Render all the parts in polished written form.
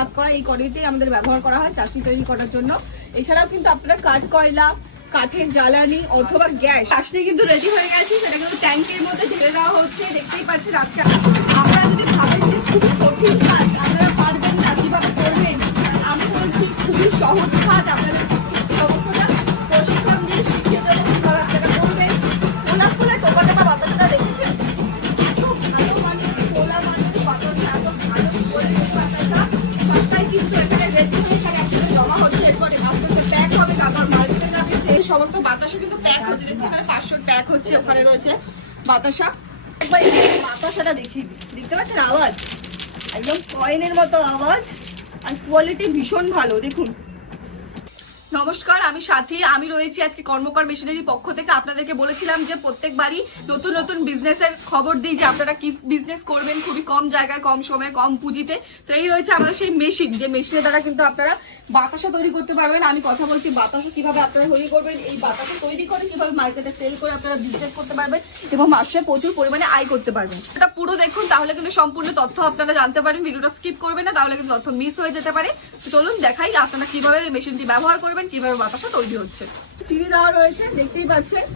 পাত করা এই কড়াইটাই আমাদের ব্যবহার করা হয় চাটনি তৈরি করার জন্য। এছাড়াও কিন্তু আপনারা কাঠ কয়লা, কাঠের জ্বালানি অথবা গ্যাস, চাটনি কিন্তু রেডি হয়ে গেছে, সেটা কিন্তু ট্যাঙ্কের মধ্যে ঢেলে দেওয়া হচ্ছে। দেখতেই পাচ্ছেন আজকে আপনারা যদি ভাবেন যে খুবই কঠিন কাজ, আপনারা পারবেন না, কিভাবে করবেন, আমি বলছি খুবই সহজ কাজ। আপনাদের সমস্তটা প্রশিক্ষণ দিয়ে শিখিয়ে দেবো কিভাবে আপনারা করবেন। খোলা খোলা টোপা টোপা বাতাসটা দেখেছেন, এত ভালো মানে খোলা মানে বাতাসটা এত ভালো করে বাতাসটা সবটাই কিন্তু এখানে রেডি হয়ে এখানে একসাথে জমা হচ্ছে। এরপরে আস্তে আস্তে প্যাক হবে, তারপর মার্কেটে যাবে। এই সমস্ত বাতাসা কিন্তু প্যাক হচ্ছে, দেখতে এখানে 500 প্যাক হচ্ছে। ওখানে রয়েছে বাতাসা। একবার বাতাসাটা দেখি, দেখতে পাচ্ছেন আওয়াজ একদম কয়েনের মতো আওয়াজ, আর কোয়ালিটি ভীষণ ভালো। দেখুন, নমস্কার, আমি সাথী। আমি রয়েছি আজকে কর্মকর মেশিনারির পক্ষ থেকে। আপনাদেরকে বলেছিলাম যে প্রত্যেকবারই নতুন নতুন বিজনেসের খবর দিই, যে আপনারা কি বিজনেস করবেন খুবই কম জায়গায়, কম সময়ে, কম পুঁজিতে। তো এই রয়েছে আমাদের সেই মেশিন, যে মেশিনের দ্বারা কিন্তু আপনারা বাতাসা তৈরি করতে পারবেন। আমি কথা বলছি বাতাসা কিভাবে আপনারা তৈরি করবেন, এই বাতাসা তৈরি করে কিভাবে মার্কেটে সেল করে আপনারা বিজনেস করতে পারবেন এবং মাসে প্রচুর পরিমাণে আয় করতে পারবেন। এটা পুরো দেখুন, তাহলে কিন্তু সম্পূর্ণ তথ্য আপনারা জানতে পারেন। ভিডিওটা স্কিপ করবেন না, তাহলে কিন্তু তথ্য মিস হয়ে যেতে পারে। তো চলুন দেখাই আপনারা কিভাবে এই মেশিনটি ব্যবহার করবেন, কিভাবে বাতাসা তৈরি হচ্ছে। চিনি দেওয়া রয়েছে, দেখতেই পাচ্ছেন।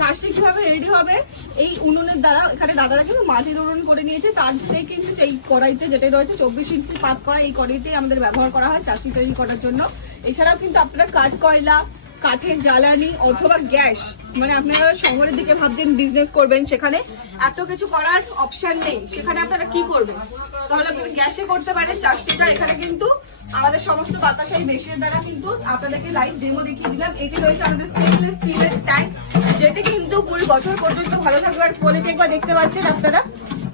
কাজটি কিভাবে রেডি হবে এই উনুনের দ্বারা, এখানে দাদারা কিন্তু মাটির উনুন করে নিয়েছে, তার থেকে কিন্তু এই কড়াইতে যেটা রয়েছে 24 ইঞ্চি পাত করা এই কড়াইটাই আমাদের ব্যবহার করা হয় চাটনি তৈরি করার জন্য। এছাড়াও কিন্তু আপনারা কাঠ কয়লা, কাঠের জ্বালানি অথবা গ্যাস, মানে আপনারা শহরের দিকে ভাবছেন বিজনেস করবেন, সেখানে এত কিছু করার অপশন নেই, সেখানে আপনারা কি করবেন, তাহলে আপনারা গ্যাসে করতে পারেন চাটনিটা। এখানে কিন্তু আমাদের সমস্ত বাতাসা এই মেশিনের দ্বারা কিন্তু আপনাদেরকে লাইভ ডেমো দেখিয়ে দিলাম। এটি রয়েছে আমাদের স্টেনলেস স্টিলের ট্যাঙ্ক, যেটি কিন্তু 20 বছর পর্যন্ত ভালো থাকবে। আর কোয়ালিটি একবার দেখতে পাচ্ছেন আপনারা,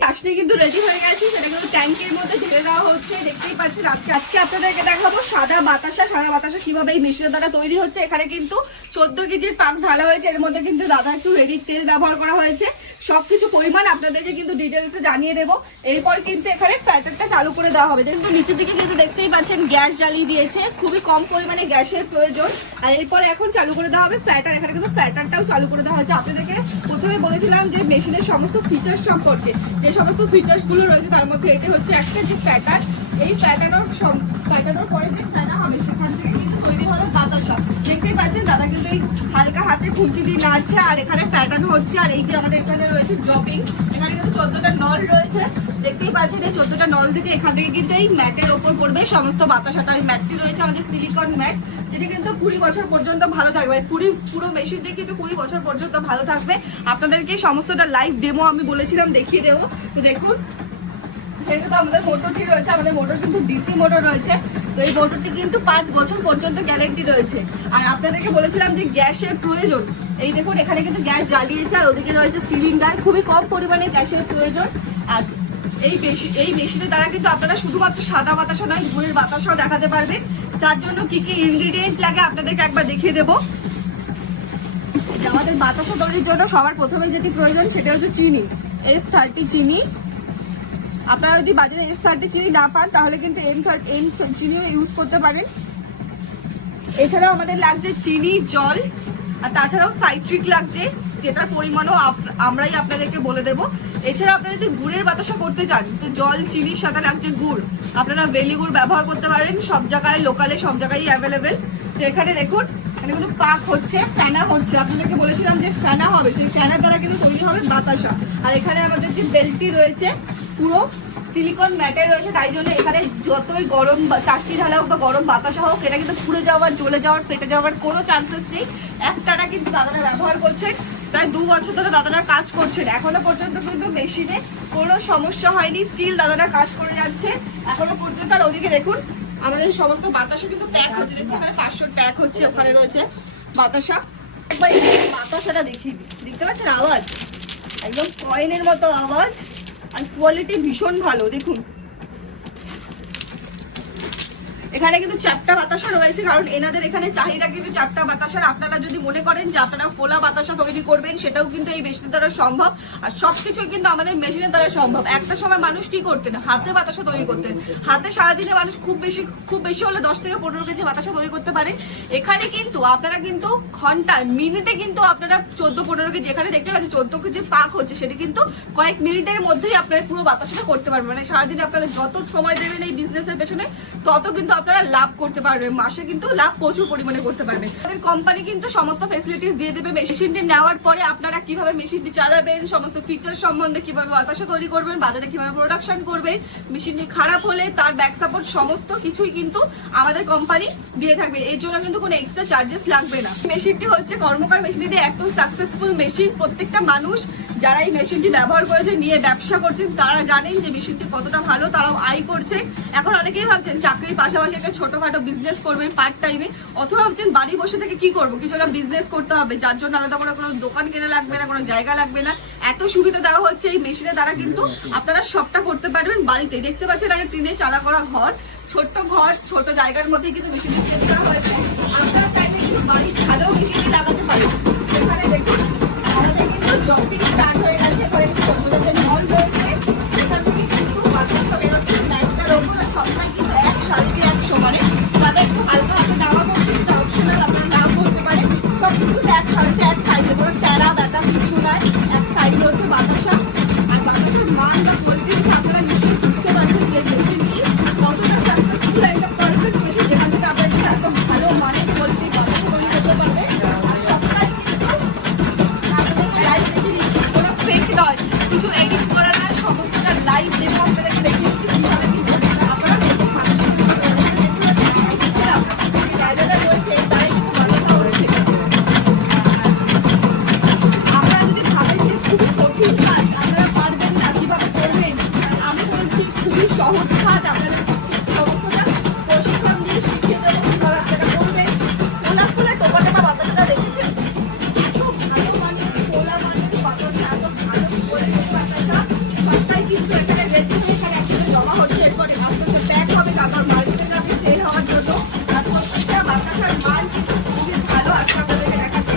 চাটনি কিন্তু রেডি হয়ে গেছে, সেটা কিন্তু ট্যাঙ্কের মধ্যে ঢেলে দেওয়া হচ্ছে। দেখতেই পাচ্ছেন আজকে আপনাদেরকে দেখাবো সাদা বাতাসা কিভাবে এই মেশিনের দ্বারা তৈরি হচ্ছে। এখানে কিন্তু 14 কেজির পাক ঢালা হয়েছে, এর মধ্যে কিন্তু দাদা একটু রেডি তেল ব্যবহার করা হয়েছে। সবকিছু পরিমাণ আপনাদেরকে কিন্তু ডিটেলসে জানিয়ে দেবো। এরপর কিন্তু এখানে ফ্যাটারটা চালু করে দেওয়া হবে। কিন্তু নিচের দিকে কিন্তু দেখতেই পাচ্ছেন গ্যাস জ্বালিয়ে দিয়েছে, খুবই কম পরিমাণে গ্যাসের প্রয়োজন। আর এরপর এখন চালু করে দেওয়া হবে ফ্যাটার। এখানে কিন্তু ফ্যাটারটাও চালু করে দেওয়া হয়েছে। আপনাদেরকে প্রথমে বলেছিলাম যে মেশিনের সমস্ত ফিচার্স সম্পর্কে, যে সমস্ত ফিচার্স গুলো রয়েছে তার মধ্যে এটি হচ্ছে একটা যে ফ্যাটার। এই ফ্যাটানোর পরে যে ফেনা হবে সেখান থেকে কিন্তু তৈরি হবে বাতাসা। দেখতেই পাচ্ছেন দাদা কিন্তু এই হালকা হাতে খুন্তি দিয়ে নাড়ছে, আর এখানে প্যাটার্ন হচ্ছে। আর এই যে আমাদের এখানে রয়েছে জপিং, এখানে কিন্তু 14টা নল রয়েছে। দেখতেই পাচ্ছেন এই 14টা নল থেকে এখান থেকে কিন্তু এই ম্যাটের ওপর পড়বে সমস্ত বাতাসাটা। এই ম্যাটটি রয়েছে আমাদের সিলিকন ম্যাট, যেটি কিন্তু 20 বছর পর্যন্ত ভালো থাকবে। পুরো মেশিনটি কিন্তু 20 বছর পর্যন্ত ভালো থাকবে। আপনাদেরকে সমস্তটা লাইভ ডেমো আমি বলেছিলাম দেখিয়ে দেবো। তো দেখুন, এখানে আমাদের মোটরটি রয়েছে, আমাদের মোটর কিন্তু ডিসি মোটর রয়েছে। তো এই মোটরটি কিন্তু 5 বছর পর্যন্ত গ্যারেন্টি রয়েছে। আর আপনাদেরকে বলেছিলাম যে গ্যাসের প্রয়োজন, এই দেখুন এখানে কিন্তু গ্যাস জ্বালিয়েছে, আর ওদিকে রয়েছে সিলিন্ডার, খুবই কম পরিমাণে গ্যাসের প্রয়োজন। আর এই মেশিনের দ্বারা কিন্তু আপনারা শুধুমাত্র সাদা বাতাসা নয়, গুড়ের বাতাসাও দেখাতে পারবে। তার জন্য কি কি ইনগ্রিডিয়েন্ট লাগে আপনাদেরকে একবার দেখিয়ে দেবো। আমাদের বাতাসা তৈরির জন্য সবার প্রথমে যেটি প্রয়োজন সেটা হচ্ছে চিনি, S30 চিনি। আপনারা যদি বাজারে S30 চিনি না পান তাহলে কিন্তু M চিনিও ইউজ করতে পারেন। এছাড়াও আমাদের লাগছে চিনি, জল, আর তাছাড়াও সাইট্রিক লাগছে, যেটার পরিমাণও আমরাই আপনাদেরকে বলে দেবো। এছাড়া আপনারা যদি গুড়ের বাতাসা করতে চান তো জল, চিনির সাথে লাগছে গুড়। আপনারা বেলি গুড় ব্যবহার করতে পারেন, সব জায়গায় লোকালে সব জায়গায় অ্যাভেলেবেল। তো এখানে দেখুন, এখানে কিন্তু পাক হচ্ছে, ফেনা হচ্ছে। আপনাদেরকে বলেছিলাম যে ফেনা হবে, সেই ফেনার দ্বারা কিন্তু তৈরি হবে বাতাসা। আর এখানে আমাদের যে বেল্টটি রয়েছে পুরো সিলিকন ম্যাটে রয়েছে, তাই জন্য এখানে যতই গরম চাটনি ঢালা হোক বা গরম বাতাসা হোক, এটা কিন্তু পুড়ে যাওয়ার, জ্বলে যাওয়ার, ফেটে যাওয়ার কোনো চান্সেস নেই। একটানা কিন্তু দাদারা ব্যবহার করছেন, প্রায় 2 বছর ধরে দাদারা কাজ করছেন, এখনো পর্যন্ত কিন্তু মেশিনে কোনো সমস্যা হয়নি। স্টিল দাদারা কাজ করে যাচ্ছে এখনো পর্যন্ত। আর ওদিকে দেখুন আমাদের সমস্ত বাতাসা কিন্তু প্যাক হচ্ছে, দেখুন এখানে 500 প্যাক হচ্ছে। ওখানে রয়েছে বাতাসা। একবার বাতাসাটা দেখি, দেখতে পাচ্ছেন আওয়াজ একদম কয়েনের মতো আওয়াজ, আর কোয়ালিটি ভীষণ ভালো। দেখুন এখানে কিন্তু চ্যাপ্টা বাতাসা রয়েছে, কারণ এনাদের এখানে চাহিদা কিন্তু চ্যাপ্টা বাতাসার। আপনারা যদি মনে করেন যে আপনারা ফোলা বাতাসা তৈরি করবেন, সেটাও কিন্তু এই মেশিনের দ্বারা সম্ভব। আর সবকিছুই কিন্তু আমাদের মেশিনের দ্বারা সম্ভব। একটা সময় মানুষ কি করতেন, হাতে বাতাসা তৈরি করতেন। হাতে সারাদিনে মানুষ খুব বেশি হলে 10 থেকে 15 কেজি বাতাসা তৈরি করতে পারে। এখানে কিন্তু আপনারা কিন্তু ঘন্টায় মিনিটে কিন্তু আপনারা 14-15 কেজি, এখানে দেখতে পাচ্ছেন 14 কেজি পাক হচ্ছে, সেটা কিন্তু কয়েক মিনিটের মধ্যেই আপনারা পুরো বাতাসাটা করতে পারবেন। মানে সারাদিনে আপনারা যত সময় দেবেন এই বিজনেসের পেছনে, তত কিন্তু আপনারা লাভ করতে পারবেন। মাসে কিন্তু লাভ প্রচুর পরিমাণে করতে পারবেন। আমাদের কোম্পানি কিন্তু সমস্ত ফেসিলিটিস দিয়ে দেবে। মেশিনটি নেওয়ার পরে আপনারা কিভাবে মেশিনটি চালাবেন, সমস্ত ফিচার সম্বন্ধে, কিভাবে বাতাসা তৈরি করবেন, বাজারে কিভাবে প্রোডাকশন করবেন, মেশিনটি খারাপ হলে তার ব্যাক সাপোর্ট সমস্ত কিছুই কিন্তু আমাদের কোম্পানি দিয়ে থাকবে। এর জন্য কিন্তু কোনো এক্সট্রা চার্জেস লাগবে না। মেশিনটি হচ্ছে কর্মকার মেশিনটি একদম সাকসেসফুল মেশিন। প্রত্যেকটা মানুষ যারা এই মেশিনটি ব্যবহার করেছে, নিয়ে ব্যবসা করছেন, তারা জানেন যে মেশিনটি কতটা ভালো, তারাও আয় করছে। এখন অনেকেই ভাবছেন চাকরির পাশাপাশি একটা ছোটখাটো বিজনেস করবেন পার্ট টাইমে, অথবা ভাবছেন বাড়ি বসে থেকে কি করবো, কিছু একটা বিজনেস করতে হবে, যার জন্য আলাদা করে কোনো দোকান কেনা লাগবে না, কোনো জায়গা লাগবে না। এত সুবিধা দেওয়া হচ্ছে এই মেশিনের দ্বারা, কিন্তু আপনারা সবটা করতে পারবেন বাড়িতে। দেখতে পাচ্ছেন একটা টিনে চালা করা ঘর, ছোট্ট ঘর, ছোট জায়গার মধ্যে কিন্তু মেশিনটি সেট করা হয়েছে। আপনারা চাইলে কিন্তু বাড়ির ছাদেও মেশিনটি লাগাতে পারেন। এখানে দেখুন আমাদের কিন্তু জম্পিং স্টার্ট হয়ে গেছে, যে নল রয়েছে সেখান থেকে কিন্তু বাতাসা বেরোচ্ছে লাইটটার ওপর। সবটাই কিন্তু এক সারিতে এক সমানে, তাদের একটু হালকা হাতে নামা বলছে, সেটা অপশনাল, আপনারা নাম বলতে পারেন। সব কিন্তু এক সারিতে এক সাইডে, কোনো ট্যারা ব্যথা কিছু নয়, এক সাইডে হচ্ছে বাতাসা। আর বাতাসার মান বা কোয়ালিটি আপনারা নিশ্চয়ই বুঝতে পারছেন যে মেশিনটি কতটা সাকসেসফুল একটা পারফেক্ট মেশিন, যেখান থেকে আপনারা কিন্তু একদম ভালো মানের কোয়ালিটি বাতাসা তৈরি করতে পারবেন। আর সবটাই কিন্তু আপনাদেরকে লাইভ দেখে দিচ্ছি, কোনো ফেক নয়, কিছু এডিট করা নয়, সমস্তটা লাইভ দেখে আপনাদেরকে দেখে দিচ্ছি কিভাবে কিন্তু আপনারা জায়গাটা রয়েছে তাই কিন্তু বাতাসা হচ্ছে। আপনারা যদি ভাবেন যে খুবই কঠিন কাজ, আপনারা পারবেন না, কিভাবে করবেন, আমি বলছি খুবই সহজ কাজ। আপনাদের সমস্তটা প্রশিক্ষণ দিয়ে শিখিয়ে দেবো কিভাবে আপনারা করবেন। ফোলা টোপা বাতাসাটা দেখেছেন, এত ভালো মানের ফোলা মানের বাতাসা, এত ভালো কোয়ালিটির বাতাসা, সবটাই কিন্তু এখানে রেডি হয়ে এখানে একসাথে জমা হচ্ছে। এরপরে আস্তে আস্তে প্যাক হবে, তারপর মার্কেটে যাবে সেল হওয়ার জন্য। আর প্রত্যেকটা বাতাসার মান কিন্তু খুবই ভালো। আজকে আপনাদেরকে দেখাচ্ছি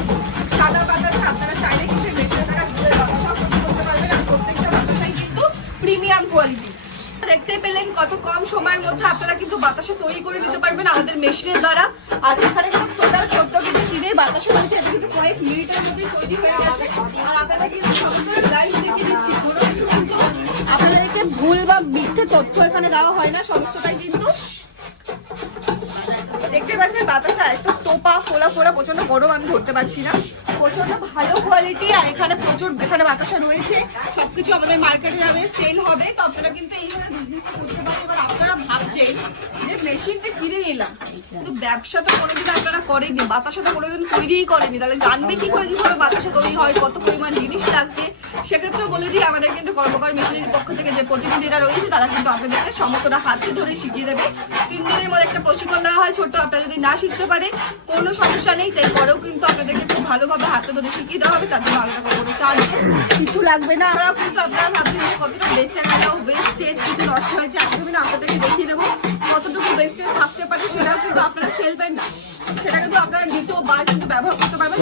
সাদা বাতাসা, আপনারা চাইলে কিন্তু মেশিনের দ্বারা গুড়ের বাতাসাও তৈরি করতে পারবেন। আর প্রত্যেকটা বাতাসাই কিন্তু প্রিমিয়াম কোয়ালিটি। দেখতে পেলেন কত কম সময়ের মধ্যে আপনারা কিন্তু বাতাসা তৈরি করে নিতে পারবেন আমাদের মেশিনের দ্বারা। আর এখানে কিন্তু টোটাল 14 কেজি চিনের বাতাসা রয়েছে, এটা কিন্তু কয়েক মিনিটের মধ্যে তৈরি হয়ে গেছে। আর আপনারা কিন্তু সমস্ত লাইভ দেখে দিচ্ছি, কোনো কিছু কিন্তু আপনাদেরকে ভুল বা মিথ্যে তথ্য এখানে দেওয়া হয় না, সমস্তটাই কিন্তু দেখতে পাচ্ছেন বাতাসা একটু টোপা ফোলা প্রচন্ড গরম, আমি ধরতে পারছি না, প্রচন্ড ভালো কোয়ালিটি। আর এখানে প্রচুর এখানে বাতাসা রয়েছে, সবকিছু আমাদের মার্কেটে যাবে, সেল হবে। তো আপনারা কিন্তু এইভাবে বিজনেস করতে পারেন। এবার আপনারা ভাবছেন যে মেশিনটা কিনে নিলাম, কিন্তু ব্যবসা তো কোনোদিন আপনারা করেনি, বাতাসা তো কোনোদিন তৈরিই করেনি, তাহলে জানবে কি করে কিভাবে বাতাসা তৈরি হয়, কত পরিমাণ জিনিস লাগছে। সেক্ষেত্রে বলে দিই আমাদের কিন্তু কর্মকার মেশিনের পক্ষ থেকে যে প্রতিনিধিরা রয়েছে, তারা কিন্তু আপনাদেরকে সমস্তটা হাতে ধরে শিখিয়ে দেবে। 3 দিনের মধ্যে একটা প্রশিক্ষণ দেওয়া হয় ছোট্ট, আপনারা যদি না শিখতে পারে কোনো সমস্যা নেই, তারপরেও কিন্তু আপনাদেরকে খুব ভালোভাবে হাতে ধরে শিখিয়ে দেওয়া হবে। তার জন্য আলাদা কোনো চার্জ কিছু লাগবে না। আমরাও কিন্তু আপনারা ভাবছেন যে কতটা বেঁচে গেল, ওয়েস্টেজ কিছু নষ্ট হয়েছে, একদমই না, আপনাদেরকে দেখিয়ে দেবো কতটুকু ওয়েস্টেজ থাকতে পারে। সেটাও কিন্তু আপনারা ফেলবেন না, সেটা কিন্তু আপনারা দ্বিতীয়বার কিন্তু ব্যবহার করতে পারবেন।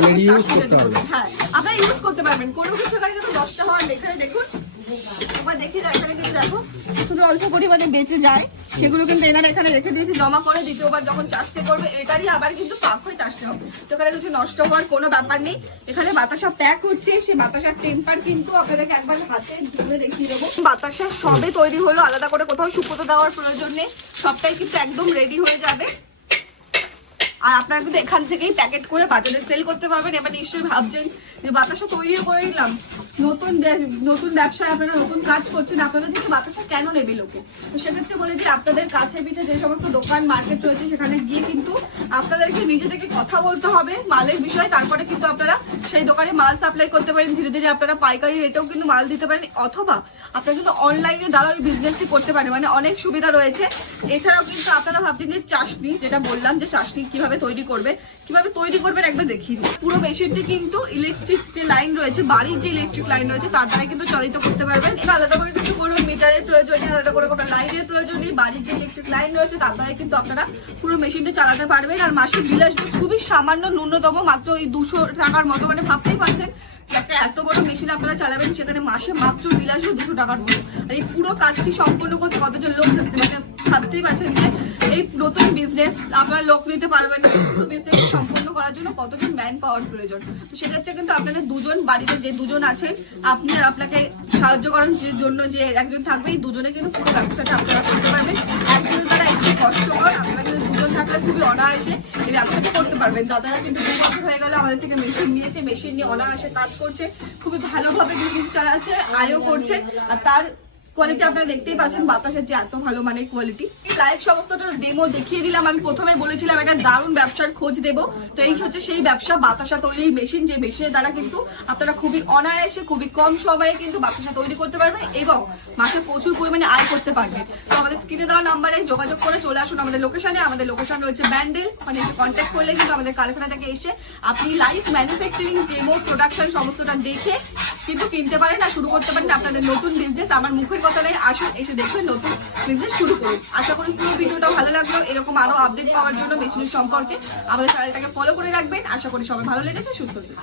হ্যাঁ, আপনারা ইউজ করতে পারবেন, কোনো কিছু এখানে কিন্তু নষ্ট হওয়ার এখানে দেখুন একবার দেখে যায়, এখানে কিন্তু দেখো শুধু অল্প পরিমাণে বেঁচে যায়, সেগুলো কিন্তু এনারা এখানে রেখে দিয়েছে জমা করে। দ্বিতীয়বার যখন চাষতে করবে এটারই আবার কিন্তু পাক হয়ে চাষতে হবে। তো এখানে কিছু নষ্ট হওয়ার কোনো ব্যাপার নেই। এখানে বাতাসা প্যাক হচ্ছে, সেই বাতাসার টেম্পার কিন্তু আপনাদেরকে একবার হাতে ধরে দেখিয়ে দেবো। বাতাসা সবে তৈরি হলো, আলাদা করে কোথাও শুকোতে দেওয়ার প্রয়োজন নেই, সবটাই কিন্তু একদম রেডি হয়ে যাবে। আর আপনারা কিন্তু এখান থেকেই প্যাকেট করে বাজারে সেল করতে পারবেন। এবার নিশ্চয়ই ভাবছেন যে বাতাসা তৈরিও করে নিলাম, নতুন ব্যবসায় আপনারা নতুন কাজ করছেন, আপনাদের থেকে বাতাসা কেন নেবে লোকে? তো সেক্ষেত্রে বলে দিই আপনাদের কাছে পিঠে যে সমস্ত দোকান মার্কেট রয়েছে, সেখানে গিয়ে কিন্তু আপনাদেরকে নিজে থেকে কথা বলতে হবে মালের বিষয়ে। তারপরে কিন্তু আপনারা সেই দোকানে মাল সাপ্লাই করতে পারেন, ধীরে ধীরে আপনারা পাইকারি রেটেও কিন্তু মাল দিতে পারেন। অথবা আপনারা কিন্তু অনলাইনে দ্বারা ওই বিজনেসটি করতে পারেন, মানে অনেক সুবিধা রয়েছে। এছাড়াও কিন্তু আপনারা ভাবছেন যে চাশনি, যেটা বললাম যে চাশনি কিভাবে তৈরি করবেন একবার দেখিয়ে দিই। পুরো মেশিনটি কিন্তু ইলেকট্রিক যে লাইন রয়েছে, বাড়ির যে ইলেকট্রিক লাইন রয়েছে তার দ্বারা কিন্তু চালিত করতে পারবেন। আলাদা করে কিন্তু কোনো মিটারের প্রয়োজন নেই, আলাদা করে কোনো লাইনের প্রয়োজন নেই। বাড়ির যে ইলেকট্রিক লাইন রয়েছে তার দ্বারা কিন্তু আপনারা পুরো মেশিনটা চালাতে পারবেন। আর মাসিক বিল আসবে খুবই সামান্য, ন্যূনতম মাত্র এই 200 টাকার মতো। মানে ভাবতেই পারছেন একটা এত বড় মেশিন আপনারা চালাবেন, সেখানে মাসে মাত্র বিল আসবে 200 টাকার মতো। আর এই পুরো কাজটি সম্পূর্ণ করতে কতজন লোক থাকছে, মানে ভাবতেই পারছেন যে এই নতুন বিজনেস আপনারা লোক নিতে পারবেন না। পুরো বিজনেস সম্পূর্ণ করার জন্য কতজন ম্যান পাওয়ার প্রয়োজন। তো সেক্ষেত্রে কিন্তু আপনাদের দুজন, বাড়িতে যে দুজন আছেন আপনি আর আপনাকে সাহায্য করার জন্য যে একজন থাকবে, এই দুজনে কিন্তু পুরো ব্যবসাটা আপনারা করতে পারবেন। একজনের দ্বারা একটু কষ্টকর, আপনারা কিন্তু দুজন থাকলে খুবই অনায়াসে এই ব্যবসাটা করতে পারবেন। দাদারা কিন্তু 2 বছর হয়ে গেল আমাদের থেকে মেশিন নিয়েছে, মেশিন নিয়ে অনায়াসে কাজ করছে, খুবই ভালোভাবে বিজনেস চালাচ্ছে, আয়ও করছে। আর তার কোয়ালিটি আপনারা দেখতেই পাচ্ছেন, বাতাসের যে এত ভালো মানের কোয়ালিটি। এই লাইভ সমস্তটা ডেমো দেখিয়ে দিলাম। আমি প্রথমে বলেছিলাম একটা দারুণ ব্যবসার খোঁজ দেবো, তো এই হচ্ছে সেই ব্যবসা, বাতাসা তৈরির মেশিন, যে মেশিনের দ্বারা কিন্তু আপনারা খুবই অনায়াসে খুবই কম সময়ে কিন্তু বাতাসা তৈরি করতে পারবেন এবং মাসে প্রচুর পরিমাণে আয় করতে পারবেন। তো আমাদের স্ক্রিনে দেওয়া নাম্বারে যোগাযোগ করে চলে আসুন আমাদের লোকেশনে। আমাদের লোকেশন রয়েছে ব্যান্ডেল, মানে এসে কন্ট্যাক্ট করলে কিন্তু আমাদের কারখানা থেকে এসে আপনি লাইভ ম্যানুফ্যাকচারিং ডেমো প্রোডাকশন সমস্তটা দেখে কিন্তু কিনতে পারেন আর শুরু করতে পারেন আপনাদের নতুন বিজনেস। আমার মুখের কথা নেই, আসুন এসে দেখবেন, নতুন বিজনেস শুরু করুন। আশা করি পুরো ভিডিওটা ভালো লাগলো। এরকম আরো আপডেট পাওয়ার জন্য মেশিনের সম্পর্কে আমাদের চ্যানেলটাকে ফলো করে রাখবেন। আশা করি সবাই ভালো লেগেছে, সুস্থ থেকো।